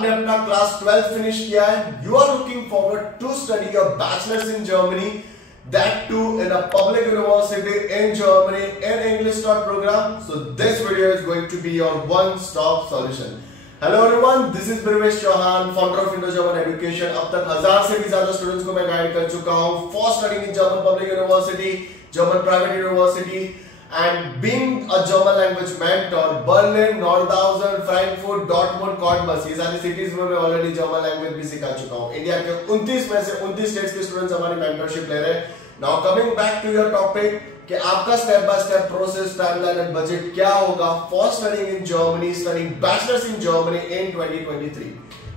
आपने अपना class 12 finish किया है, you are looking forward to study your bachelors in Germany, that too in a public university in Germany in English program. So this video is going to be your one-stop solution. Hello everyone, this is Brivesh Chauhan, founder of Indo-German Education. अब तक 1000 से भी ज्यादा students को मैं guide कर चुका हूँ for studying in German public university, German private university, and being a German language mentor. Berlin, Nordhausen, Frankfurt, Dortmund, Cottbus, ये सारी cities में मैं ऑलरेडी जर्मन लैंग्वेज भी सिखा चुका हूँ. इंडिया के 29 में से 29 स्टेट्स के स्टूडेंट्स हमारी मेंटरशिप ले रहे हैं. Now coming back to your topic कि आपका step by step process, timeline and budget क्या होगा for studying in Germany, studying bachelors in Germany in 2023.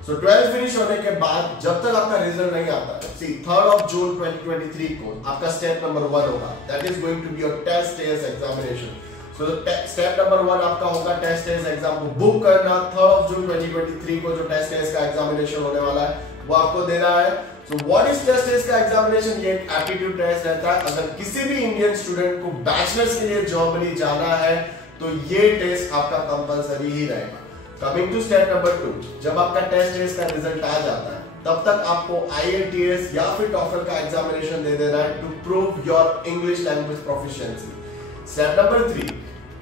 So 12 finish होने के बाद जब तक आपका रिजल्ट नहीं आता है, सी 3rd जून 2023 को आपका स्टेप नंबर 1 होगा, that is going to be your test test examination. So step number 1 आपका होगा टेस्ट टेस्ट एग्जाम को बुक करना. 3rd जून 2023 को जो टेस्ट टेस्ट का एग्जामिनेशन होने वाला है वो आपको देना है. So what is test test का एग्जामिनेशन? ये एक एप्टीट्यूड टेस्ट रहता है. अगर किसी भी इंडियन स्टूडेंट को बैचलर्स के लिए जर्मनी जाना है तो ये टेस्ट आपका कंपलसरी ही रहेगा. कमिंग टू स्टेप नंबर 2, जब आपका टेस्ट टेस्ट का रिजल्ट आ जाता है तब तक आपको IELTS या फिर TOEFL का एग्जामिनेशन दे देना है to prove your English language proficiency. Step number 3,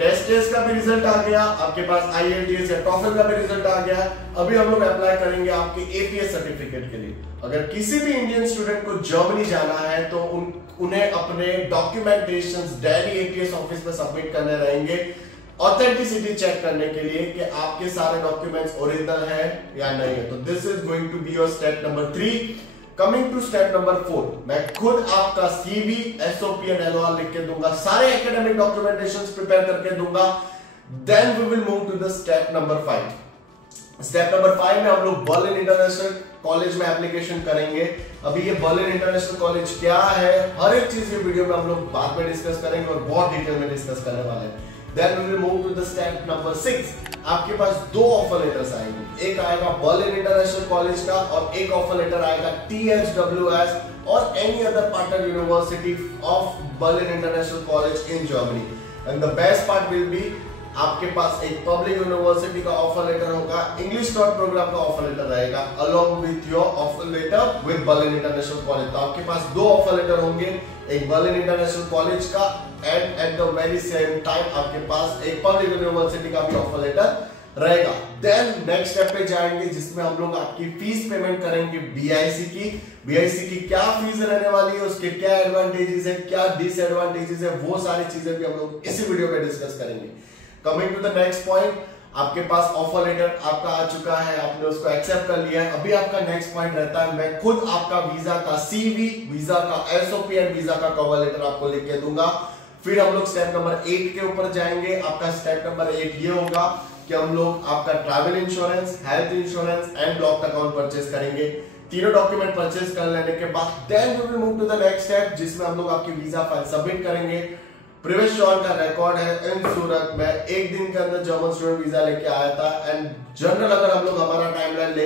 test test का भी रिजल्ट आ गया, आपके पास IELTS या TOEFL का भी रिजल्ट आ गया. अभी हम लोग अप्लाई करेंगे आपके APS सर्टिफिकेट के लिए. अगर किसी भी इंडियन स्टूडेंट को जर्मनी जाना है तो उन्हें अपने डॉक्यूमेंटेशंस दिल्ली APS ऑफिस में सबमिट करने रहेंगे ऑथेंटिसिटी चेक करने के लिए कि आपके सारे डॉक्यूमेंट्स ओरिजिनल है या नहीं है. तो this is going to be your step number 3. Coming to step number 4, मैं खुद आपका CV, SOP एंड LOR लिख के दूंगा, सारे एकेडमिक डॉक्यूमेंटेशंस प्रिपेयर करके दूंगा. Then we will move to the step number 5. Step number 5 में हम लोग बर्लिन इंटरनेशनल कॉलेज में एप्लीकेशन करेंगे. अभी ये बर्लिन इंटरनेशनल कॉलेज क्या है, हर एक चीज ये वीडियो में हम लोग बाद में डिस्कस करेंगे और बहुत डिटेल में डिस्कस करने वाले हैं. Then we will move to the step number 6. आपके पास 2 ऑफर लेटर्स आएंगे, एक आएगा बर्लिन इंटरनेशनल कॉलेज का और एक ऑफर लेटर आएगा THWS और any other partner university of Berlin International College in Germany. And the best part will be आपके पास एक पब्लिक यूनिवर्सिटी का ऑफर लेटर होगा, इंग्लिश प्रोग्राम का ऑफर लेटर रहेगा along with your offer letter with Berlin International College. तो आपके पास 2 ऑफर लेटर होंगे, एक बर्लिन इंटरनेशनल कॉलेज का and at the very same time आपके पास एक पब्लिक यूनिवर्सिटी का भी ऑफर लेटर रहेगा. देन नेक्स्ट स्टेप पे जाएंगे जिसमें हम लोग आपकी फीस पेमेंट करेंगे BIC की. BIC की क्या फीस रहने वाली है, उसके क्या एडवांटेजेस है, क्या डिसएडवांटेजेस है, वो सारी चीजें भी हम लोग इसी वीडियो में डिस्कस करेंगे. Coming to the next point, आपके पास ऑफर लेटर आपका आ चुका है, आपने उसको एक्सेप्ट कर लिया है. अभी आपका नेक्स्ट पॉइंट रहता है मैं खुद आपका वीजा का CV, वीजा का SOP एंड वीजा का कवर लेटर आपको लिख के दूंगा. फिर हम लोग स्टेप नंबर 8 के ऊपर जाएंगे. आपका स्टेप नंबर 8 ये होगा कि हम लोग आपका travel insurance, health insurance and block account purchase करेंगे. तीनों डॉक्यूमेंट परचेज कर लेने के बाद then we will move to the next step जिसमें हम लोग आपकी वीजा फाइल सबमिट करेंगे. प्रिवेश चौहान का रिकॉर्ड है इन सूरत में एक दिन के अंदर जर्मन स्टूडेंट वीजा लेके आया था. एंड जनरल अगर हम लोग हमारा टाइमलाइन ले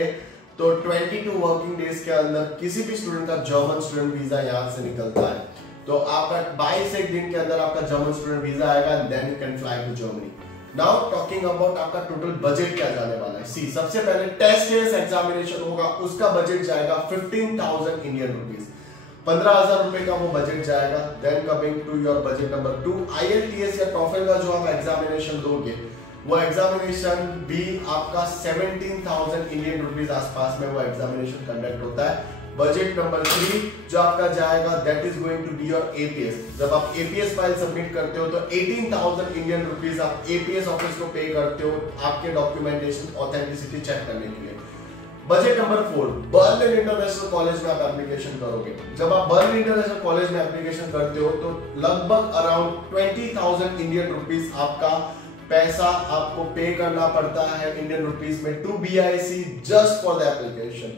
तो 22 वर्किंग डेज के अंदर किसी भी स्टूडेंट का जर्मन स्टूडेंट वीजा यहाँ से निकलता है. तो आपका 22 एक दिन के अंदर आपका जर्मन स्टूडेंट वीजा आएगा and then you can fly to Germany. Now talking about आपका टोटल बजट क्या जाने वाला है. सी सबसे पहले टेस्ट टेस्ट एग्जामिनेशन होगा, उसका बजट जाएगा 15,000 इंडियन रुपीज, 15,000 रुपए का वो बजट जाएगा. Then coming to your budget number 2, IELTS या TOEFL का जो आप एग्जामिनेशन दोगे वो एग्जामिनेशन भी आपका 17,000 इंडियन रुपीज आसपास में वो एग्जामिनेशन कंडक्ट होता है. बजट नंबर 3 जो आपका जाएगा that is going to be your APS. जब आप APS फाइल सबमिट करते हो तो 18,000 इंडियन रुपीज आप APS ऑफिस को पे करते हो आपके डॉक्यूमेंटेशन ऑथेंटिसिटी चेक करने के लिए. Budget number 4, Berlin International College में आप एप्लीकेशन करोगे. जब आप बर्लिन इंटरनेशनल कॉलेज में एप्लीकेशन करते हो तो लगभग अराउंड 20,000 इंडियन रुपीज आपका पैसा आपको पे करना पड़ता है इंडियन रुपीज में to BIC just for the application.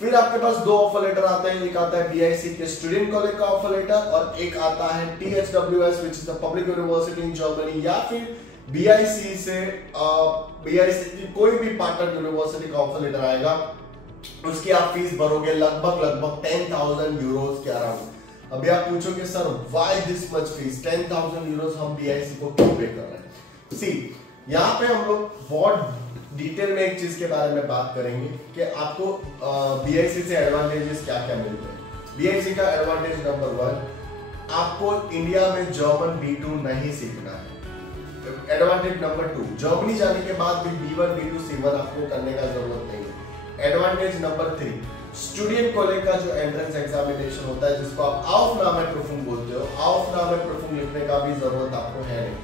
फिर आपके पास 2 ऑफर लेटर आते हैं, एक आता है BIC के स्टूडेंट कॉलेज का ऑफर लेटर और एक आता है THWS which is the public university in Germany या फिर BIC से BIC की कोई भी पार्टनर यूनिवर्सिटी का ऑफर लेटर आएगा. उसकी आप फीस भरोगे लगभग 10,000 यूरोस के अराउंड. अभी आप पूछोगे sir why this much fees, 10,000 Euros हम BIC को क्यों पे कर रहे हैं. सी यहाँ पे हम लोग बहुत डिटेल में एक चीज के बारे में बात करेंगे कि आपको बीआईसी से एडवांटेजेस क्या क्या मिलते हैं। बीआईसी का एडवांटेज नंबर 1, आपको इंडिया में जर्मन B2 नहीं सीखना है। एडवांटेज नंबर 2, जर्मनी जाने के बाद भी B1 B2 C1 आपको करने का जरूरत नहीं है। एडवांटेज नंबर 3, स्टूडेंट कॉलेज का जो एंट्रेंस एग्जामिनेशन होता है जिसको आप Aufnahmeprüfung बोलते हो, Aufnahmeprüfung लिखने का भी जरूरत आपको है नहीं।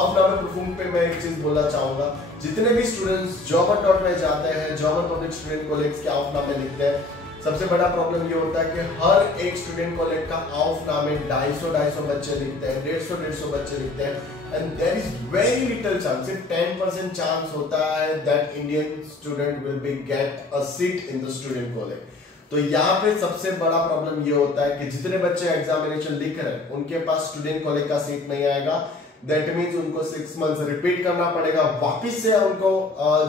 Aufnahmeprüfung पे मैं एक चीज बोलना चाहूंगा, जितने भी स्टूडेंट्स जर्मन में जाते हैं, जर्मन पब्लिक स्टूडेंट कॉलेज के Aufnahme लिखते हैं, सबसे बड़ा प्रॉब्लम ये होता है कि हर एक स्टूडेंट कॉलेज का Aufnahme 250 बच्चे लिखते हैं, 150 बच्चे लिखते हैं, and there is very little chance, सिर्फ 10% चांस होता है that Indian student will be get a seat in the student college। तो यहाँ पे सबसे बड़ा प्रॉब्लम ये होता है कि जितने बच्चे एग्जामिनेशन लिख रहे हैं उनके पास स्टूडेंट कॉलेज का सीट नहीं आएगा। दैट मीन्स उनको 6 मंथ्स रिपीट करना पड़ेगा, वापिस से उनको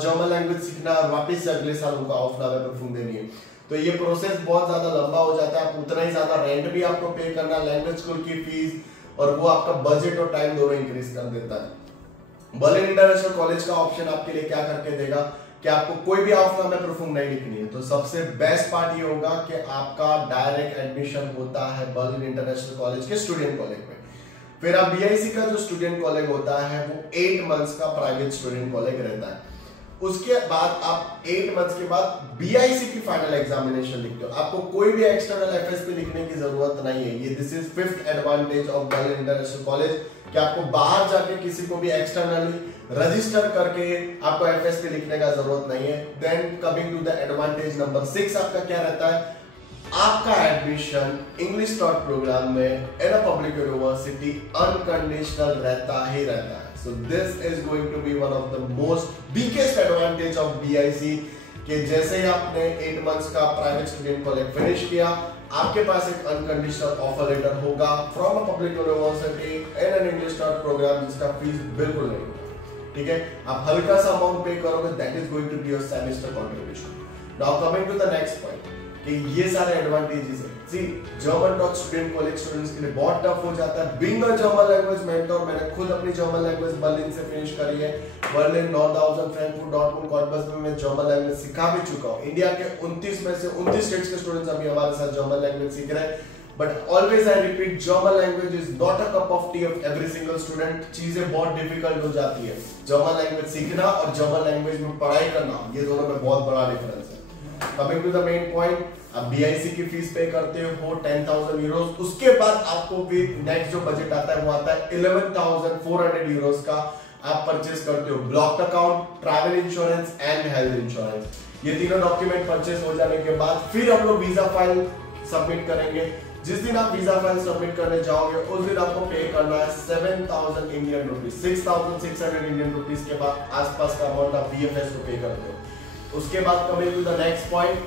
जर्मन लैंग्वेज सीखना और वापिस से अगले साल उनको Aufnahmeprüfung देनी है। तो ये प्रोसेस बहुत ज्यादा लंबा हो जाता है, आप उतना ही ज्यादा रेंट भी आपको पे करना, लैंग्वेज स्कूल की फीस, और वो आपका बजट और टाइम दोनों इंक्रीज कर देता है। बर्लिन इंटरनेशनल कॉलेज का ऑप्शन आपके लिए क्या करके देगा कि आपको कोई भी Aufnahmeprüfung नहीं लिखनी है। तो सबसे बेस्ट पार्ट ये होगा कि आपका डायरेक्ट एडमिशन होता है बर्लिन इंटरनेशनल कॉलेज के स्टूडेंट कॉलेज में। फिर आप बीआईसी का जो स्टूडेंट कॉलेज होता है वो 8 मंथ्स का प्राइवेट स्टूडेंट कॉलेज रहता है। उसके बाद आप 8 मंथ्स के बाद बीआईसी की फाइनल एग्जामिनेशन लिखते हो, आपको कोई भी एक्सटर्नल एफएसपी लिखने की जरूरत नहीं है। ये this is 5th advantage of Berlin International college कि आपको बाहर जाके किसी को भी एक्सटर्नली रजिस्टर करके आपको एफएसपी लिखने का जरूरत नहीं है। Then coming to the advantage number 6, आपका क्या रहता है, आपका एडमिशन इंग्लिश टॉट प्रोग्राम में इन अ पब्लिक यूनिवर्सिटी अनकंडीशनल रहता ही रहता है। So this is going to be one of the most biggest advantage of BIC कि जैसे ही आपने 8 मंथ्स का प्राइवेट स्टूडेंट कॉलेज फिनिश किया, आपके पास एक अनकंडीशनल ऑफर लेटर होगा from a public university in an English taught program जिसका फीस बिल्कुल नहीं होगा। ठीक है, आप हल्का सा अमाउंट पे करोगे, that is going to be your semester contribution. Now coming to the next point कि ये सारे एडवांटेजेस है। See German talk student college students के लिए बहुत टफ हो जाता है। Being a German language mentor, मैंने खुद अपनी जर्मन लैंग्वेज बर्लिन से फिनिश करी है। Berlin, Nordhausen, Frankfurt, Dortmund, Cottbus में मैं जर्मन लैंग्वेज सिखा भी चुका हूं। इंडिया के 29 में से 29 स्टेट्स के स्टूडेंट्स अभी हमारे साथ जर्मन लैंग्वेज सीख रहे हैं। But always I repeat, German language is not a cup of T of every single student. चीजें बहुत डिफिकल्ट हो जाती है। जर्मन लैंग्वेज सीखना और जर्मन लैंग्वेज में पढ़ाई करना, ये दोनों में बहुत बड़ा डिफरेंस है। Coming to the main point, आप बीआईसी की फीस पे करते हो 10,000 यूरोस। उसके बाद आपको भी नेक्स्ट जो बजट आता है वो आता है 11,400 यूरोस का। आप परचेस करते हो block account, travel insurance and health insurance. ये तीनों डॉक्यूमेंट परचेस हो जाने के बाद फिर हम लोग वीजा फाइल सबमिट करेंगे। जिस दिन आप वीजा फाइल सबमिट करने जाओगे उस दिन आपको पे करना है 7,000 इंडियन रुपीज, 6,600 इंडियन रुपीज के बाद आसपास का अमाउंट आप बीएफएस को पे करते हो। उसके बाद coming to the next point,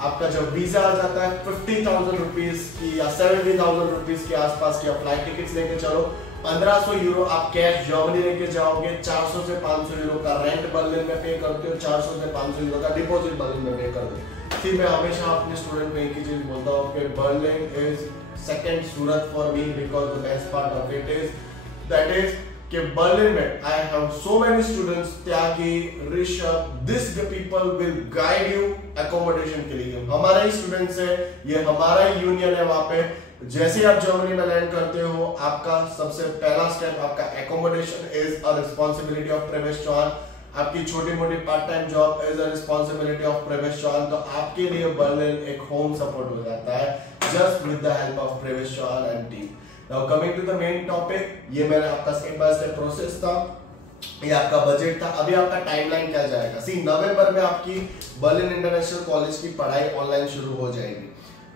आपका जब वीजा आ जाता है 50,000 रुपीज की या 70,000 रुपीज के आसपास की आप फ्लाइट टिकट्स लेके चलो। 1500 यूरो आप कैश जर्मनी लेके जाओगे। 400 से 500 यूरो का रेंट बर्लिन में पे करते हो। 400 से 500 यूरो का डिपॉजिट बर्लिन में पे कर दो। फिर मैं हमेशा अपने स्टूडेंट को एक ही चीज बोलता हूँ कि Berlin is second Surat for me because the best part of it is that is कि बर्लिन में I have so many students, Tyagi, Rishabh, this the people will guide you accommodation के लिए। हमारा ही स्टूडेंट्स है, ये हमारा ही यूनियन है। वहां पे जैसे आप जर्मनी में लैंड करते हो, आपका सबसे पहला स्टेप आपका accommodation is a responsibility of Pravesh Chauhan. आपकी छोटी मोटी part time job is a responsibility of Pravesh Chauhan. तो आपके लिए बर्लिन एक होम सपोर्ट हो जाता है just with the help of Pravesh Chauhan and team. Now coming to the main topic, ये मैंने आपका स्टेप बाय स्टेप प्रोसेस था, ये आपका बजट था। अभी आपका टाइमलाइन क्या जाएगा? सी नवंबर में आपकी बर्लिन इंटरनेशनल कॉलेज की पढ़ाई ऑनलाइन शुरू हो जाएगी।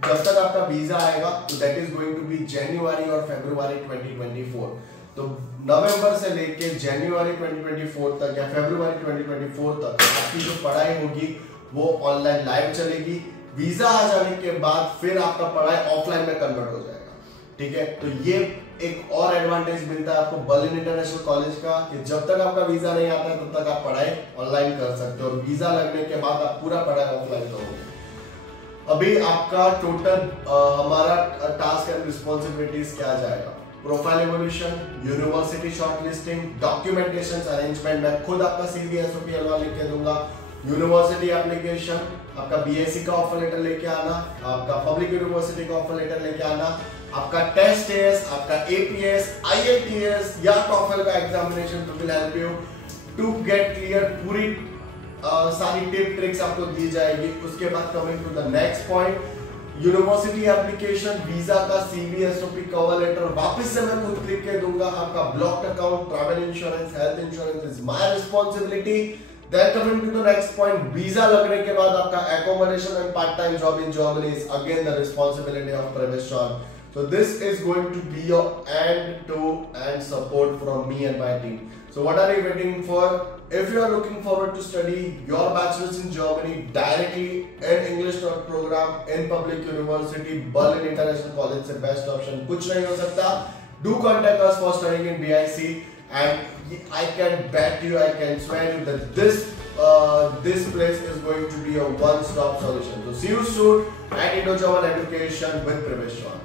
जब तक आपका वीजा आएगा तो that is going to be जनवरी और फरवरी 2024। तो नवंबर से लेके जनवरी 2024 तक या फरवरी 2024 तक आपकी जो पढ़ाई होगी वो ऑनलाइन लाइव चलेगी। वीजा आ जाने के बाद फिर आपका पढ़ाई ऑफलाइन में कन्वर्ट हो जाएगा। ठीक है, तो ये एक और एडवांटेज मिलता है आपको बर्लिन इंटरनेशनल कॉलेज का कि जब तक आपका वीजा नहीं आता है तब तक आप पढ़ाई ऑनलाइन कर सकते हो और वीजा लगने के बाद आप पूरा पढ़ाई ऑफलाइन करोगे। अभी आपका टोटल हमारा टास्क एंड रिस्पॉन्सिबिलिटीज क्या जाएगा? Profile evolution, university shortlisting, documentation arrangement, मैं खुद आपका CV SOP L1 लिख के दूंगा, यूनिवर्सिटी एप्लीकेशन, आपका BSc का ऑफर लेटर लेके आना, आपका पब्लिक यूनिवर्सिटी का ऑफर लेटर लेके आना, आपका टेस्ट टेस्ट, आपका APS, IELTS या TOEFL का एग्जामिनेशन तो will help you to get clear. पूरी सारी टिप ट्रिक्स आपको दी जाएगी। उसके बाद coming to the next point, university application, visa का CV SOP कवर लेटर वापस से मैं खुद लिख के दूंगा। आपका blocked account, travel insurance, health insurance is my responsibility. Then coming to the next point, visa लगने के बाद आपका accommodation and part-time job in Germany is again the responsibility of Pravesh Sean. So this is going to be your end-to-end support from me and my team. So what are you waiting for? If you are looking forward to study your bachelor's in Germany directly in English program in public university, Berlin International College से best option कुछ नहीं हो सकता. Do contact us for studying in BIC. And I can bet you, I can swear you that this place is going to be a one-stop solution. So see you soon at Indo-German Education with Pravesh Sean.